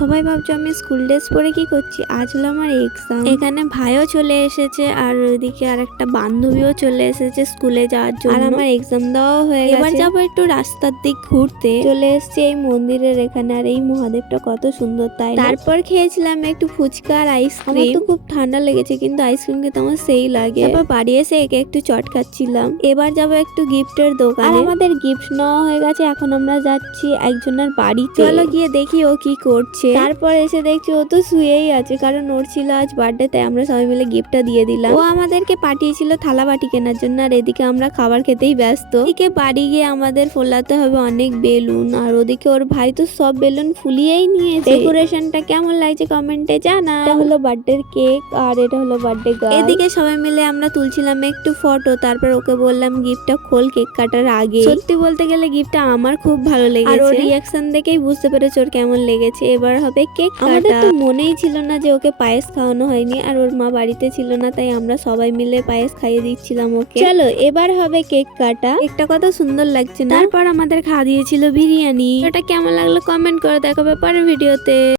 সবাই ভাবছো আমি স্কুল ড্রেস পরে কি করছি, আজ হলো আমার এক্সাম। এখানে ভাইও চলে এসেছে আর ওইদিকে আর একটা বান্ধবীও চলে এসেছে স্কুলে যাওয়ার জন্য। আর আমার এক্সাম দেওয়া হয়ে গেছে। এবার যাবো একটু রাস্তার দিক ঘুরতে। চলে এসেছি এই মন্দিরের এখানে, আর এই মহাদেবটা কত সুন্দর তাই না? তারপর খেয়েছিলাম একটু ফুচকা আর আইসক্রিম। আমার তো খুব ঠান্ডা লেগেছে কিন্তু আইসক্রিম খেতে আমার সেই লাগে। তারপর বাড়ি এসে একে একটু চট খাচ্ছিলাম। এবার যাবো একটু গিফটের দোকানে। আর আমাদের গিফট নেওয়া হয়ে গেছে, এখন আমরা যাচ্ছি একজনের বাড়িতে। চলো গিয়ে দেখি ও কি করছে। তারপর এসে দেখছি ও তো শুয়েই আছে, কারণ ওর ছিল আজ বার্থডে, তাই আমরা সবাই মিলে গিফটটা দিয়ে দিলাম। ও আমাদেরকে পাঠিয়েছিল থালা বাটি কেনার জন্য, আর এদিকে আমরা খাবার খেতেই ব্যস্ত। এদিকে বাড়ি গিয়ে আমাদের ফোলাতে হবে অনেক বেলুন, আর ওদিকে ওর ভাই তো সব বেলুন ফুলিয়েই নিয়েছে। ডেকোরেশনটা কেমন লাগছে কমেন্টে জানা। এটা হলো বার্থডে কেক আর এটা হলো বার্থডে গার্ল। এদিকে সবাই মিলে আমরা তুলছিলাম একটু ফটো, তারপর ওকে বললাম গিফটটা খোল কেক কাটার আগে। সত্যি বলতে গেলে গিফটটা আমার খুব ভালো লেগেছে। আর ওর রিঅ্যাকশন দেখেই বুঝতে পেরেছে ওর কেমন লেগেছে। এবার হবে কেক কাটা। আমাদের তো মনেই ছিল না যে ওকে পায়েস খাওয়ানো হয়নি, আর ওর মা বাড়িতে ছিল না, তাই আমরা সবাই মিলে পায়েস খাইয়ে দিচ্ছিলাম ওকে। চলো এবার হবে কেক কাটা। কেকটা কত সুন্দর লাগছে না? তারপর আমাদের খাওয়া দিয়েছিল বিরিয়ানি। ওটা কেমন লাগলো কমেন্ট করে দেখাবে পরের ভিডিওতে।